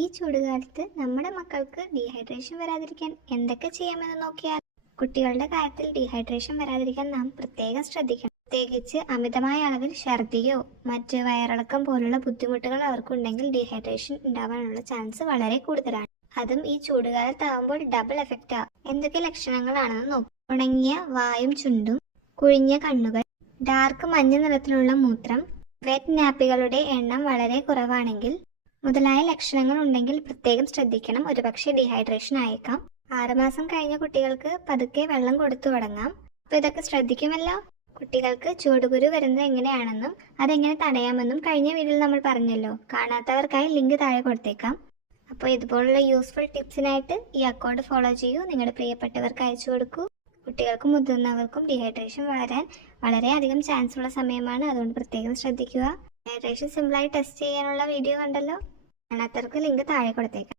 ഈ ചൂടുകാലത്ത് നമ്മുടെ മക്കൾക്ക് ഡീഹൈഡ്രേഷൻ വരാതിരിക്കാൻ എന്തൊക്കെ ചെയ്യാമെന്ന് നോക്കിയാൽ കുട്ടികളുടെ കാര്യത്തിൽ ഡീഹൈഡ്രേഷൻ വരാതിരിക്കാൻ നാം പ്രത്യേകം ശ്രദ്ധിക്കണം. പ്രത്യേകിച്ച് അമിതമായ അളവിൽ ഛർദിയോ മറ്റ് വയറിളക്കം പോലുള്ള ബുദ്ധിമുട്ടുകൾ അവർക്കുണ്ടെങ്കിൽ ഡീഹൈഡ്രേഷൻ ഉണ്ടാവാനുള്ള ചാൻസ് വളരെ കൂടുതലാണ്. അതും ഈ ചൂടുകാലത്താവുമ്പോൾ ഡബിൾ എഫക്റ്റ് ആവും. എന്തൊക്കെ ലക്ഷണങ്ങളാണെന്ന് നോക്കും. ഉണങ്ങിയ വായും ചുണ്ടും, കുഴിഞ്ഞ കണ്ണുകൾ, ഡാർക്ക് മഞ്ഞ നിറത്തിലുള്ള മൂത്രം, വെറ്റ് നാപ്പികളുടെ എണ്ണം വളരെ കുറവാണെങ്കിൽ മുതലായ ലക്ഷണങ്ങൾ ഉണ്ടെങ്കിൽ പ്രത്യേകം ശ്രദ്ധിക്കണം. ഒരുപക്ഷെ ഡീഹൈഡ്രേഷൻ ആയേക്കാം. 6 മാസം കഴിഞ്ഞ കുട്ടികൾക്ക് പതുക്കെ വെള്ളം കൊടുത്തു തുടങ്ങാം. അപ്പോൾ ഇതൊക്കെ ശ്രദ്ധിക്കുമല്ലോ. കുട്ടികൾക്ക് ചൂടുകുരു വരുന്നത് എങ്ങനെയാണെന്നും അതെങ്ങനെ തടയാമെന്നും കഴിഞ്ഞ വീഡിയോയിൽ നമ്മൾ പറഞ്ഞല്ലോ. കാണാത്തവർക്കായി ലിങ്ക് താഴെ കൊടുത്തേക്കാം. അപ്പോൾ ഇതുപോലുള്ള യൂസ്ഫുൾ ടിപ്സിനായിട്ട് ഈ അക്കൗണ്ട് ഫോളോ ചെയ്യൂ. നിങ്ങളുടെ പ്രിയപ്പെട്ടവർക്ക് അയച്ചു കൊടുക്കൂ. കുട്ടികൾക്കും മുതിർന്നവർക്കും ഡീഹൈഡ്രേഷൻ വരാൻ വളരെയധികം ചാൻസ് ഉള്ള സമയമാണ്. അതുകൊണ്ട് പ്രത്യേകം ശ്രദ്ധിക്കുക. ഡീഹൈഡ്രേഷൻ സിമ്പിളായി ടെസ്റ്റ് ചെയ്യാനുള്ള വീഡിയോ കണ്ടല്ലോ. കാണാത്തവർക്ക് ലിങ്ക് താഴെ കൊടുത്തേക്കാം.